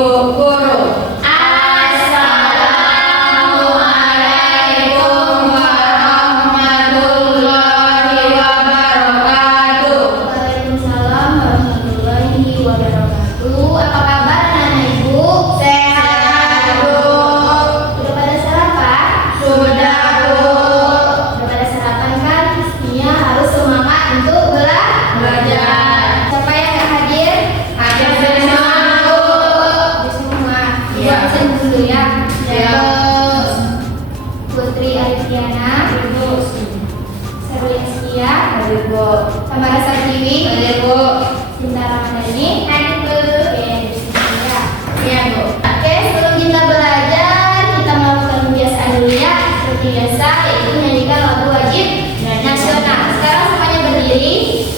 Ibu Guru. Assalamualaikum warahmatullahi wabarakatuh. Waalaikumsalam warahmatullahi wabarakatuh. Apa kabar anak-anak Ibu? Sehat, Bu. Sudah pada sarapan? Sudah, Bu. Sudah pada sarapan kan? Pastinya harus semangat untuk belajar. Siapa yang nggak hadir? Hadir semua, Bu. Hadir semua. Iya. Ibu absen dulu ya. Iya. Putri Arifiana, Ibu. Saruli Askia, Ibu. Tamara Sartiwi, Ibu. Cinta Ramadhani. Oke, bismillah. Iya, Bu. Oke, sebelum kita belajar, kita melakukan kebiasaan dulu ya. Seperti biasa, yaitu menyanyikan lagu wajib nasional. Sekarang semuanya berdiri.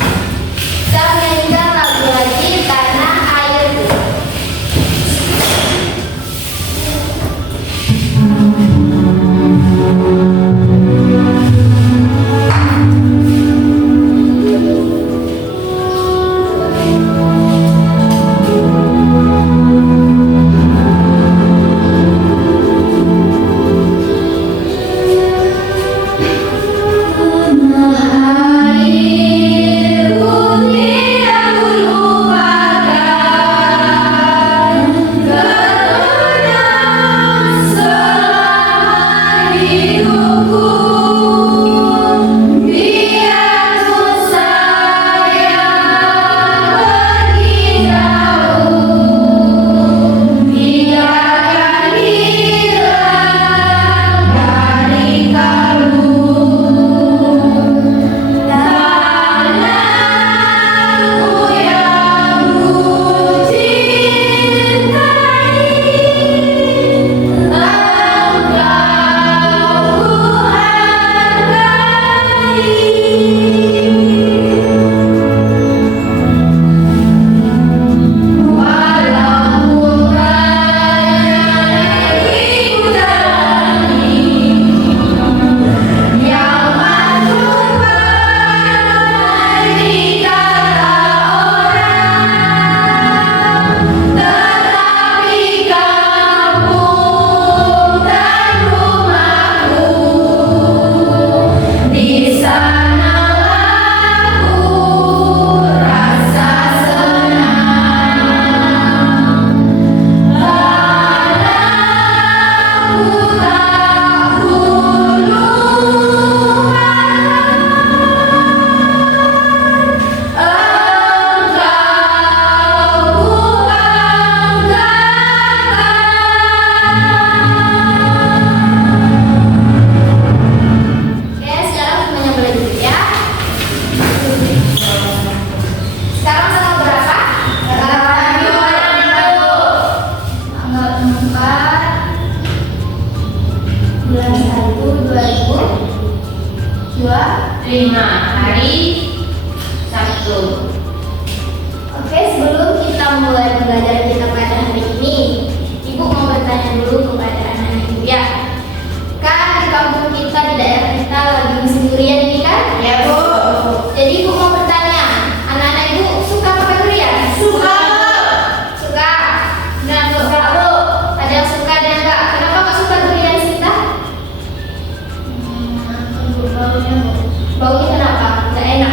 Kita menyanyikan lagu wajib Tanah Airku. Oke, sekarang semuanya boleh duduk ya. Sekarang tanggal berapa? Tanggal 4 bulan 1 2002. 5 hari Sabtu. Oke, sebelum kita mulai pembelajaran kita pada hari ini, Ibu mau bertanya dulu kepada anak-anak Ibu ya. Kan di kampung kita, di daerah kita lagi musim durian ini kan? Ya, Bu. Jadi Ibu mau bertanya, anak-anak Ibu suka makan durian? Suka. Suka. Nah, suka Bu. Ada yang suka dan enggak. Kenapa nggak suka durian Sinta? Baunya kenapa? Nggak enak.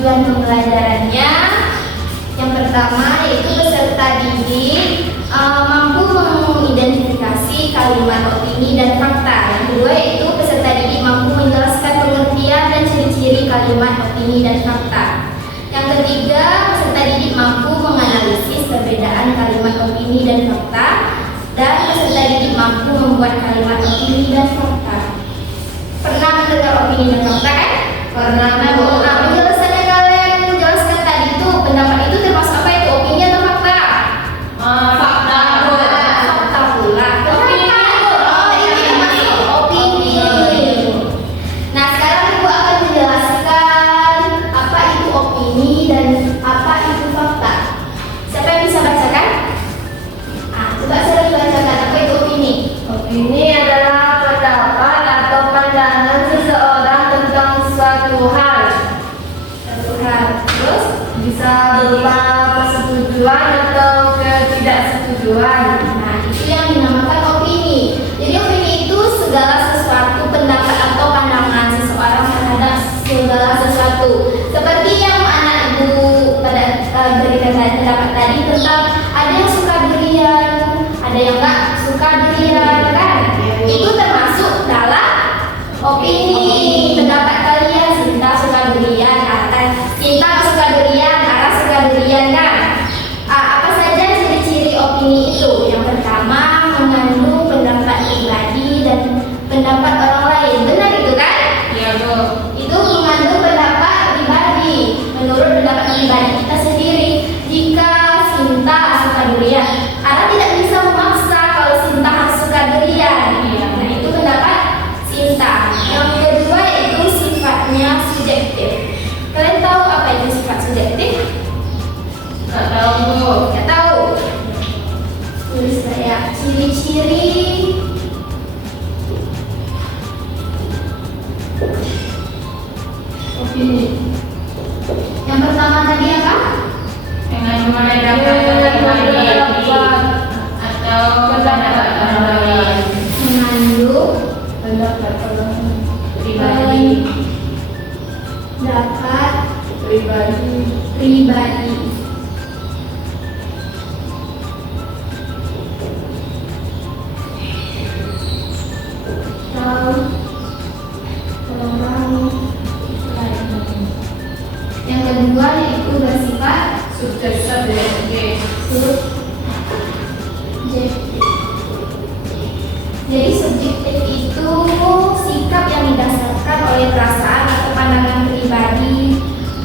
tujuan pembelajarannya. Yang pertama yaitu peserta didik mampu mengidentifikasi kalimat opini dan fakta. Yang kedua yaitu peserta didik mampu menjelaskan pengertian dan ciri-ciri kalimat opini dan fakta. Yang ketiga, peserta didik mampu menganalisis perbedaan kalimat opini dan fakta. Dan peserta didik mampu membuat kalimat opini dan fakta. Pernah mendengar opini dan fakta kan? Pernah, Bu. Nah, penjelasannya kalian menjelaskan tadi itu pendapat itu termasuk apa itu? Opini atau fakta? Fakta, Bu. Fakta pula. Opini, Bu. Oh, ini termasuk opini. Nah, sekarang Ibu akan menjelaskan apa itu opini dan apa itu fakta. Siapa yang bisa bacakan? Coba saya bacakan apa itu opini. Opini adalah pendapat atau pandangan seseorang tentang suatu hal. Terus Bisa berupa persetujuan atau ketidaksetujuan. nah, itu yang dinamakan opini. Jadi opini itu segala sesuatu pendapat atau pandangan seseorang terhadap segala sesuatu. Seperti yang anak ibu pada berikan pendapat tadi tentang ada yang suka durian, ada yang nggak suka durian, kan? Itu termasuk dalam opini. Pendapat kalian, Sinta suka durian, Sinta suka durian, Ara suka durian, kan? Apa saja ciri-ciri opini itu? Yang pertama, mengandung pendapat pribadi dan pendapat orang lain. Benar itu kan? Iya, Bu. Itu mengandung pendapat pribadi. Menurut pendapat pribadi kita sendiri. Jika Sinta suka durian, Ara tidak bisa memaksa kalau Sinta harus suka durian. Nah, itu pendapat Sinta. Yang kedua itu sifatnya subjektif. Kalian tahu apa itu sifat subjektif? Nggak tahu, Bu. Nggak tahu. Tulis saya ciri-ciri opini. Yang pertama tadi apa? Dengan menandakan pribadi atau pendapat orang lain. Mengandung Pendapat orang pribadi. pendapat Pribadi. pribadi. Atau orang lain. Yang kedua yaitu bersifat Subjektif. subjektif. Jadi subjektif itu sikap yang didasarkan oleh perasaan atau pandangan pribadi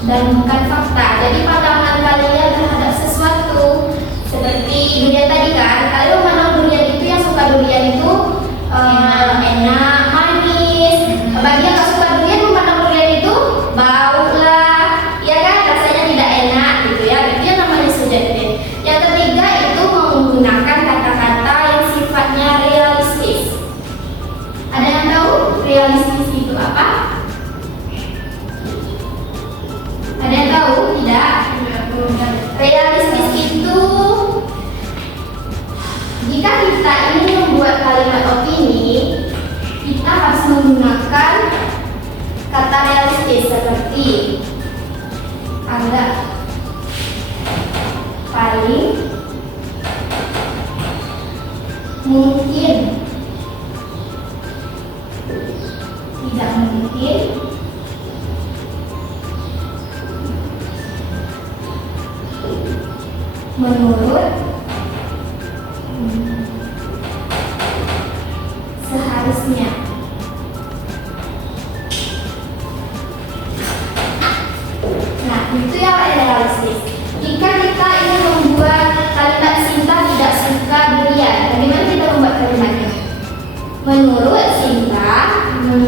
dan bukan fakta. Jadi pandangan kalian terhadap sesuatu seperti durian tadi kan, kalian memandang durian itu yang suka durian itu enak, manis. Bagi yang nggak suka durian memandang durian itu bau lah, ya kan, rasanya tidak enak gitu ya. Itu yang namanya subjektif. Yang ketiga itu menggunakan kata-kata yang sifatnya realistis. Ada yang tahu realistis itu apa? Ada yang tahu? Tidak. Realistis itu jika kita ingin membuat kalimat opini, kita harus menggunakan kata realistis seperti agak, paling, mungkin, tidak mungkin, menurut, seharusnya. Nah, itu yang realistis. Jika kita ingin membuat kalimat Sinta tidak suka durian, bagaimana kita membuat kalimatnya? Menurut Sinta itu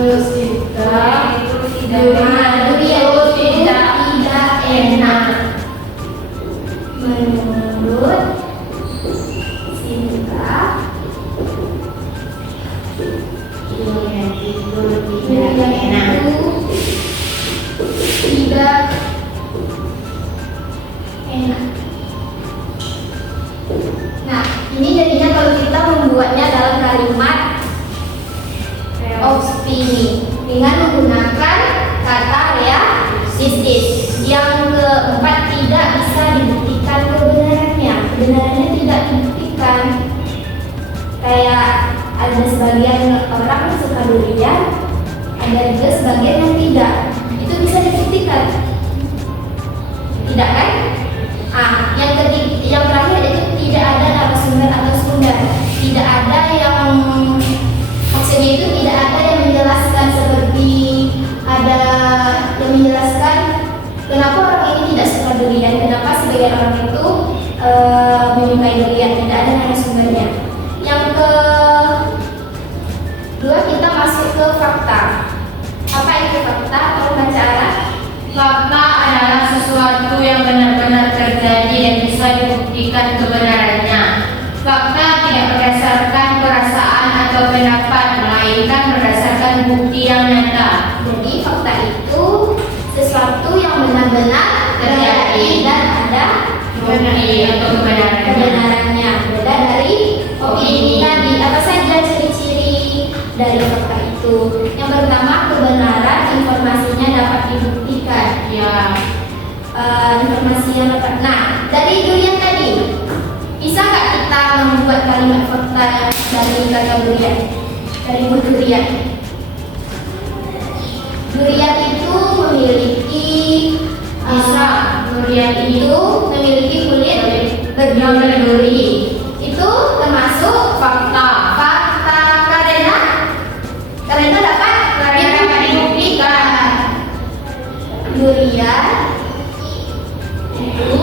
durian itu tidak enak. Menurut Sinta durian itu durian tidak enak. itu tidak enak. Nah, ini jadinya kalau kita membuatnya dalam kalimat opini dengan menggunakan kata realistis. analisis. Yang keempat, tidak bisa dibuktikan kebenarannya. Kebenarannya tidak dibuktikan. Kayak ada sebagian orang yang suka durian, ada juga sebagian yang tidak. Itu bisa dibuktikan, tidak kan? Yang terakhir itu tidak ada narasumber atau sumber. Tidak ada yang maksudnya itu tidak ada yang menjelaskan, seperti ada yang menjelaskan kenapa orang ini tidak suka durian, kenapa sebagian orang itu menyukai durian. Tidak ada narasumbernya. Yang kedua, kita masuk ke fakta. Apa itu fakta? Kalau baca Arab, Fakta adalah sesuatu yang benar-benar terjadi dan bisa dibuktikan kebenarannya. Fakta tidak berdasarkan perasaan atau pendapat, melainkan berdasarkan bukti yang nyata. jadi fakta itu sesuatu yang benar-benar terjadi dan ada Bukti atau kebenarannya. kebenarannya. Beda dari opini tadi. Apa saja ciri-ciri dari fakta itu? Yang pertama, kebenaran informasinya dapat dibuktikan. Ya, Informasi yang dapat. Nah, dari durian tadi, bisa nggak kita membuat kalimat fakta dari kata durian? Dari buah durian. Durian itu memiliki bisa. durian itu memiliki kulit berduri. Itu termasuk fakta. fakta karena dapat dibuktikan. Durian itu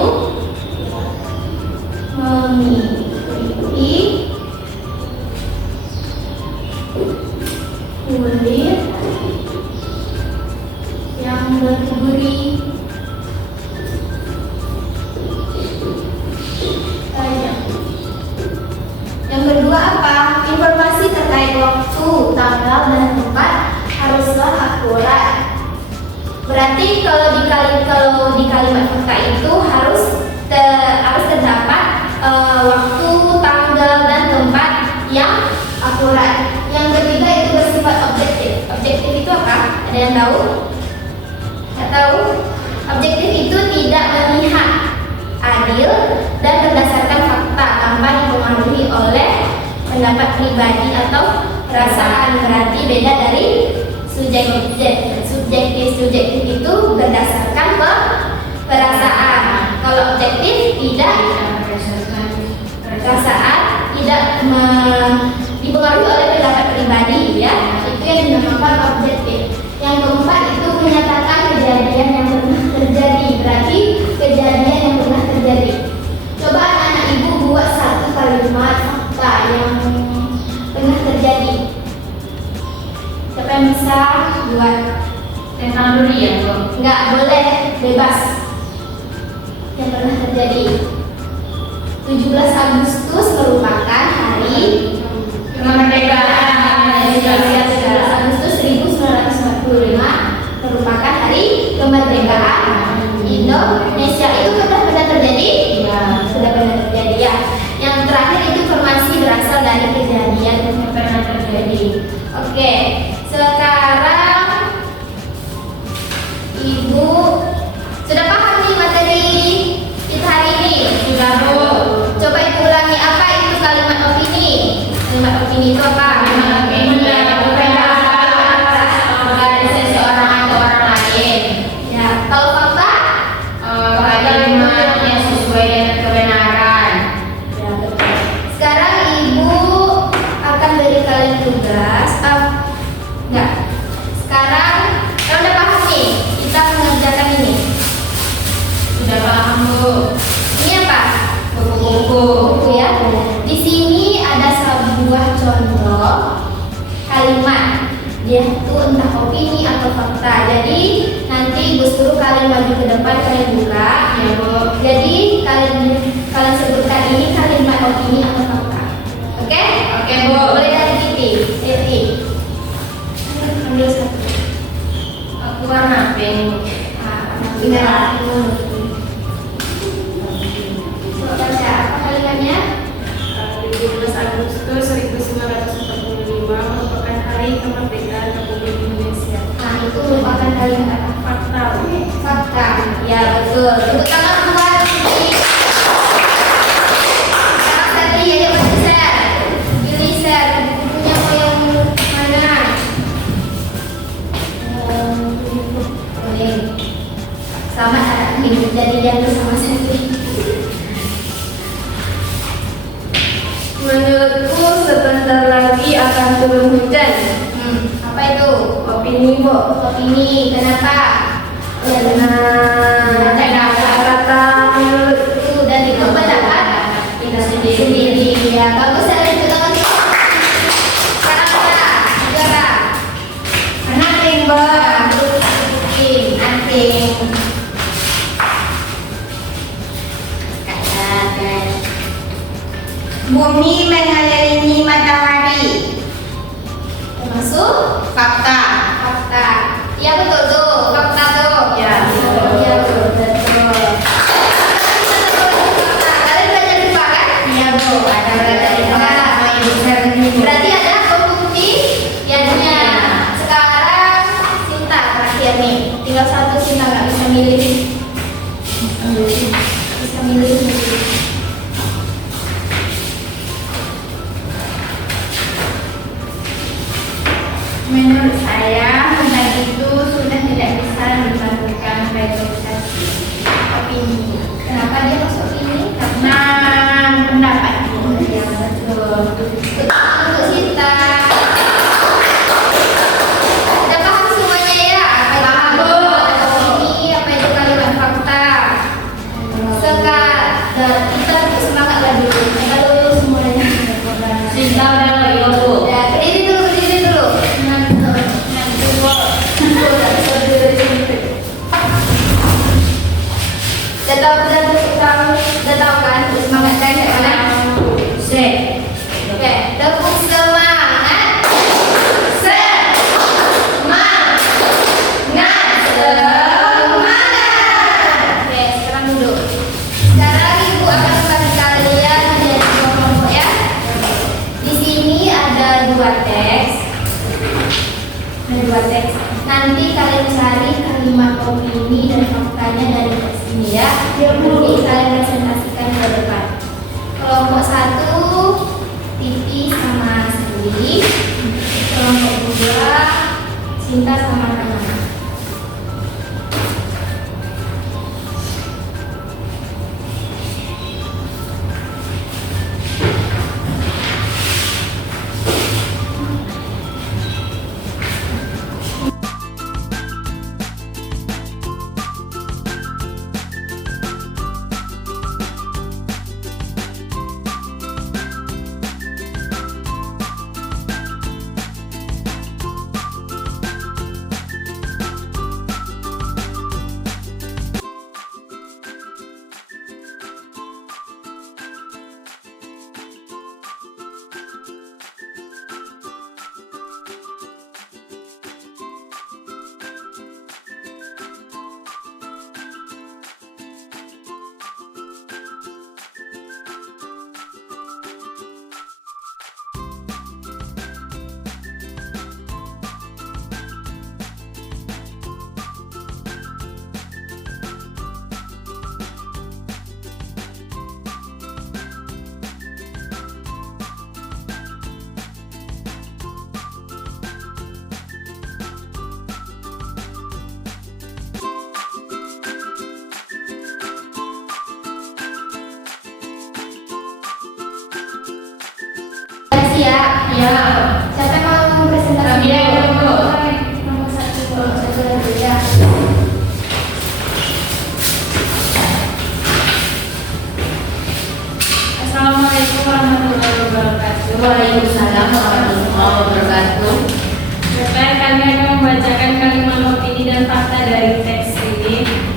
memiliki kulit yang berduri. Yang kedua apa? Informasi terkait waktu, tanggal, dan tempat haruslah akurat. Berarti kalau di kalimat fakta itu harus terdapat waktu, tanggal, dan tempat yang akurat. Yang ketiga itu bersifat objektif. Objektif itu apa? Ada yang tahu? Nggak tahu? Objektif itu tidak memihak, adil, dan berdasarkan fakta tanpa dipengaruhi oleh pendapat pribadi atau perasaan. Berarti beda dari subjektif. Subjektif itu berdasarkan perasaan. Kalau objektif tidak Berdasarkan perasaan, tidak dipengaruhi oleh pendapat pribadi, ya. Itu yang dinamakan objektif. Yang keempat itu menyatakan kejadian yang pernah terjadi. Berarti kejadian yang pernah terjadi. Coba anak-anak ibu buat satu kalimat fakta yang pernah terjadi. Siapa yang bisa buat? tentang durian, Bu. Nggak boleh, bebas. Yang pernah terjadi. 17 Agustus merupakan hari Kemerdekaan 17 Agustus 1945 merupakan hari kemerdekaan Indonesia. Itu benar-benar terjadi? Ya. Sudah benar terjadi, ya. Yang terakhir itu informasi berasal dari kejadian yang pernah terjadi. Oke, sekarang Ibu sudah paham nih materi kita hari ini? Sudah, Bu. Coba Ibu ulangi, apa itu kalimat opini? Kalimat opini itu apa? Dari seseorang atau orang lain. Ya, kalau fakta? Kalimat yang sesuai dengan kebenaran. Ya, betul. Sekarang Ibu akan beri kalian tugas. Enggak. Sekarang kalau udah paham nih, kita mengerjakan ini. Sudah paham, Bu. Ini apa? Buku-buku. Buku, ya. Di sini ada sebuah contoh kalimat. Dia itu entah opini atau fakta. Jadi nanti Ibu suruh kalian maju ke depan, kalian buka. Ya, Bu. Jadi kalian sebutkan ini kalimat opini atau fakta. Oke? Oke, Bu. Boleh dari Titi. Ambil satu. Aku warna pink. Tinggal baca apa kalimatnya? 17 Agustus 1945 merupakan hari kemerdekaan Republik Indonesia. Nah, itu merupakan kalimat apa? Fakta. Fakta. betul. Tepuk tangan buat Kakak Satri, ayo bantu share. Pilih share bukunya mau yang mana? Boleh. Selamat anak nih, jadi yang bersama Satri. Menurutku sebentar lagi akan turun hujan. Apa itu? Opini, Bu. Opini, kenapa? Karena kata Itu dan itu pendapat Kita sendiri. sendiri. Ya, bagus sekali itu kawan. Kenapa? Juara. Nothing, Bang. Tim anting. Bumi mengelilingi matahari. Termasuk Fakta. fakta. Ya betul tuh, fakta tuh. Ya, betul. Ya betul. Kalian belajar di kan? Iya, Bu. Ada belajar di kelas sama Ibu Serni. Berarti ada bukti yanya. Sekarang Sinta terakhir nih. Tinggal satu Sinta nggak bisa milih. Bisa milih. Menurut saya, hal itu sudah tidak bisa dilakukan verifikasi opini. Kenapa dia masuk ini? Karena pendapatku yang betul. Untuk Sinta. Udah paham semuanya ya? Apa itu Paham, Bu. kalimat opini, apa itu kalimat fakta? Sekarang kita semangat lagi dulu. Kita dulu semuanya. Cinta udah loyo, Bu. Ya, berdiri dulu, berdiri dulu. Nanti, Bu. Udah tahu kan? Semangat kan kayak mana? Set. Oke, tepuk semangat. Semangat. Oke, sekarang duduk. Sekarang Ibu akan membagi kalian menjadi dua kelompok ya. Di sini ada dua teks. Ada dua teks. Nanti kalian cari kalimat opini dan faktanya dari teks ini ya. Nanti kalian presentasikan ke depan. Kelompok satu Titi sama Sri. Kelompok dua Sinta sama Rana. Siap. Ya. Siapa yang mau presentasi? Kami yang dulu. Nomor satu lagi ya. Assalamualaikum warahmatullahi wabarakatuh. Waalaikumsalam warahmatullahi wabarakatuh. Baik, kami akan membacakan kalimat opini dan fakta dari teks ini.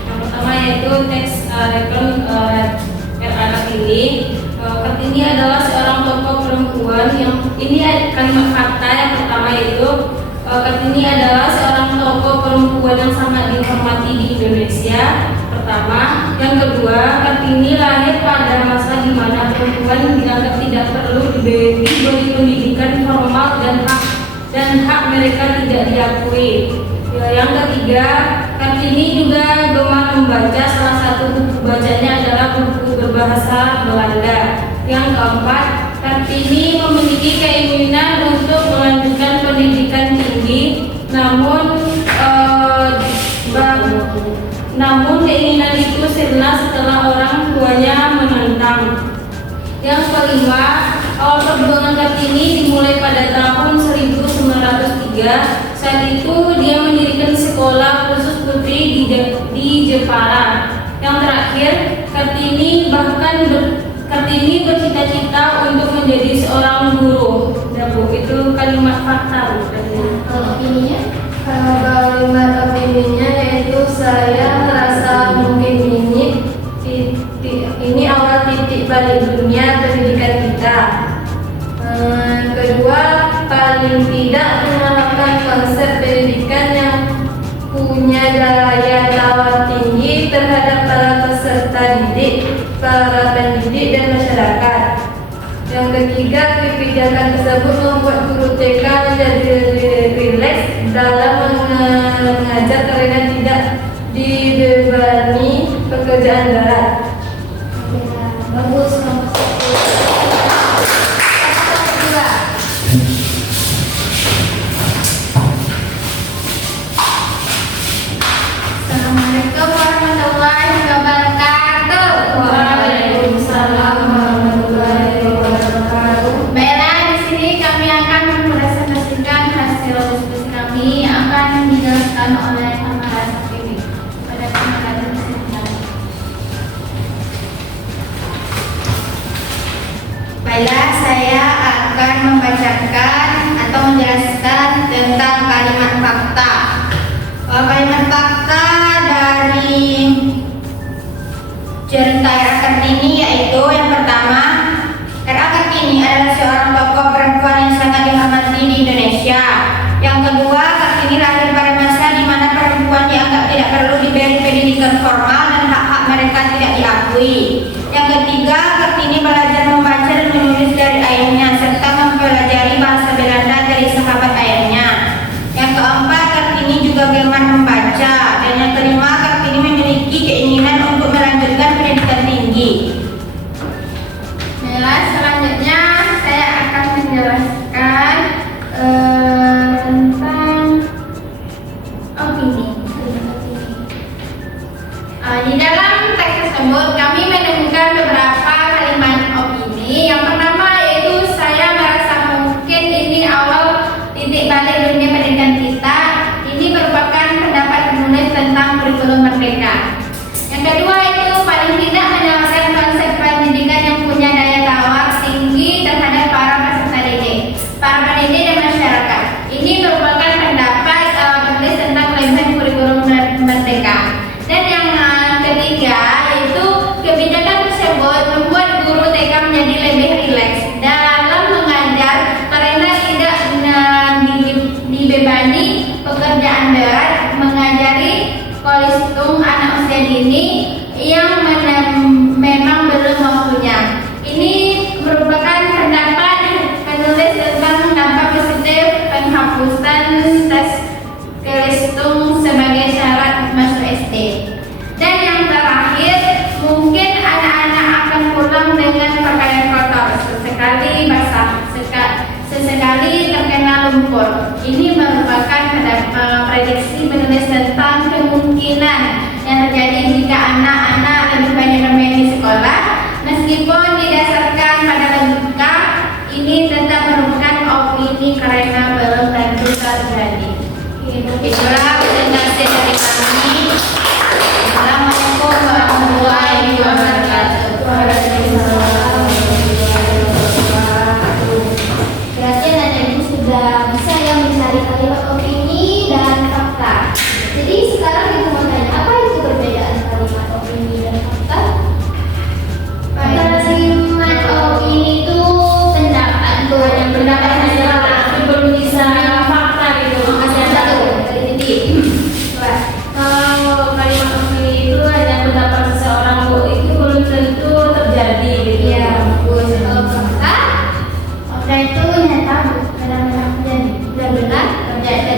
Yang pertama yaitu teks Reklon Kartini. Kartini adalah seorang tokoh perempuan yang ini kalimat fakta yang pertama yaitu Kartini adalah seorang tokoh perempuan yang sangat dihormati di Indonesia. Pertama, yang kedua, Kartini lahir pada masa di mana perempuan dianggap tidak perlu diberi pendidikan formal dan hak mereka tidak diakui. Yang ketiga, Kartini juga gemar membaca, salah satu buku bacanya adalah buku berbahasa Belanda. Yang keempat, Kartini memiliki keinginan untuk melanjutkan pendidikan tinggi, namun keinginan itu sirna setelah orang tuanya menentang. Yang kelima, awal perjuangan Kartini dimulai pada tahun 1903. Saat itu dia mendirikan sekolah khusus putri di Jepara. Yang terakhir, Kartini bercita-cita untuk menjadi seorang guru. Ya Bu, itu kalimat fakta Bu. Kalau opininya? Kalau kalimat opininya yaitu saya merasa mungkin ini awal titik balik dunia pendidikan kita. Kedua, paling tidak menerapkan konsep pendidikan yang punya daya tawar tinggi terhadap para peserta didik, para pendidik dan masyarakat. Yang ketiga, kebijakan tersebut membuat guru TK menjadi rileks dalam mengajar karena tidak dibebani pekerjaan berat. Bagus, nomor 1. Assalamualaikum warahmatullahi wabarakatuh. Waalaikumsalam warahmatullahi wabarakatuh. Baiklah, di sini kami akan mempresentasikan hasil diskusi kami yang akan dijelaskan oleh Kamara Sakini. Pada Kamara Sakini. Baiklah, saya akan membacakan atau menjelaskan tentang kalimat fakta. Kalimat fakta dari cerita R.A. Kartini yaitu yang pertama, R.A. Kartini adalah seorang tokoh perempuan yang sangat dihormati di Indonesia. Yang kedua, Kartini lahir pada masa di mana perempuan dianggap tidak perlu diberi pendidikan formal dan hak-hak mereka tidak diakui. Yang ketiga, Kartini belajar membaca dan menulis dari ayahnya serta mempelajari bahasa Belanda dari sahabat ayahnya. Yang keempat, Kartini juga gemar membaca. Dan yang kelima, Kartini memiliki keinginan untuk melanjutkan pendidikan tinggi. Nah, selanjutnya saya akan menjelaskan tentang opini. Di dalam teks tersebut kami menemukan beberapa kalimat opini. Yang pertama yaitu saya merasa mungkin ini awal titik balik dunia pendidikan kita. Ini merupakan pendapat penulis tentang kurikulum merdeka. Yang kedua itu paling tidak menawarkan konsep pendidikan yang punya daya tawar tinggi terhadap para peserta didik, para pendidik dan masyarakat. Ini merupakan pendapat penulis tentang elemen kurikulum merdeka. Dan yang ketiga yaitu kebijakan tersebut membuat guru TK menjadi lebih rileks dalam mengajar karena tidak dibebani pekerjaan berat mengajari kolistung anak usia dini yang memang belum waktunya. Ini merupakan pendapat penulis tentang dampak positif penghapusan tes kolistung sebagai syarat masuk SD. Dan yang terakhir, mungkin anak-anak akan pulang dengan pakaian kotor, sesekali basah, sesekali terkena lumpur. Ini merupakan prediksi penulis tentang kemungkinan yang terjadi jika anak-anak lebih banyak bermain di sekolah. Meskipun didasarkan pada logika, ini tetap merupakan opini karena belum tentu terjadi. Itulah presentasi dari kami. Assalamualaikum warahmatullahi wabarakatuh. Berarti anak ibu sudah bisa ya mencari kalimat opini dan fakta. Jadi sekarang ibu mau tanya, apa itu perbedaan kalimat opini dan fakta? Kalimat opini itu pendapat tuh, yang pendapat saja, tapi belum bisa fakta gitu. Makasih satu dari titik. Kalau kalimat opini itu hanya pendapat seseorang Bu, itu belum tentu terjadi gitu. Iya, bagus. Kalau fakta Fakta itu nyata, benar-benar terjadi. benar-benar Terjadi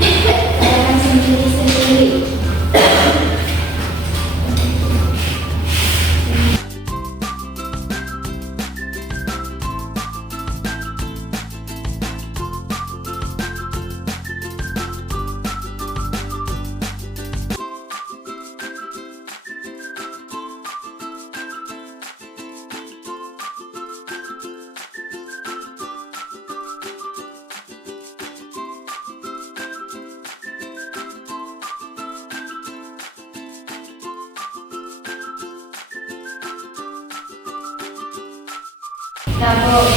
Katakan sendiri-sendiri. Tabuk.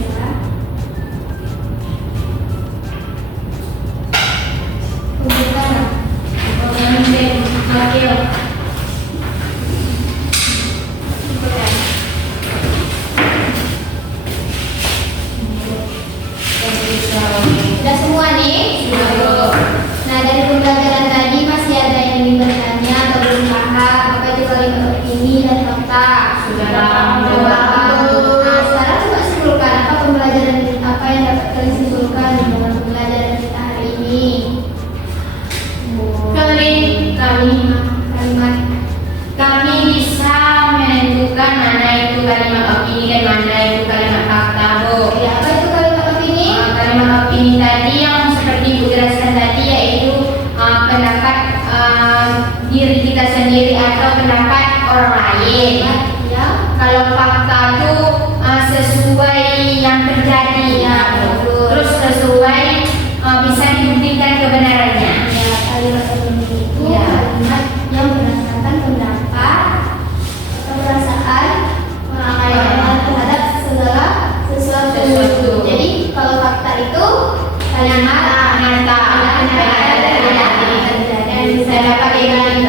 Ya. Pembukaan. Pemimpin wakil. Sudah semua nih? Sudah, Bu. Nah, dari pembelajaran tadi masih ada yang ingin bertanya atau belum paham apa itu kalimat opini dan fakta? Sudah paham, Bu. Nah, sekarang coba simpulkan apa pembelajaran apa yang dapat kalian simpulkan dengan pembelajaran kita hari ini? Kalimat Kami bisa menentukan mana itu kalimat opini dan mana itu kalimat fakta, Bu. ya, apa itu kalimat opini? Kalimat opini tadi yang seperti Ibu jelaskan tadi yaitu pendapat diri kita sendiri atau pendapat orang lain. Ya, Kalau fakta itu sesuai yang terjadi, Ya, betul. terus sesuai bisa dibuktikan kebenarannya. ya, kalimat opini itu Ya. kalimat yang berdasarkan pendapat atau perasaan orang lain terhadap segala sesuatu. Jadi kalau fakta itu kalimat Nyata, yang dan bisa dapat dibuktikan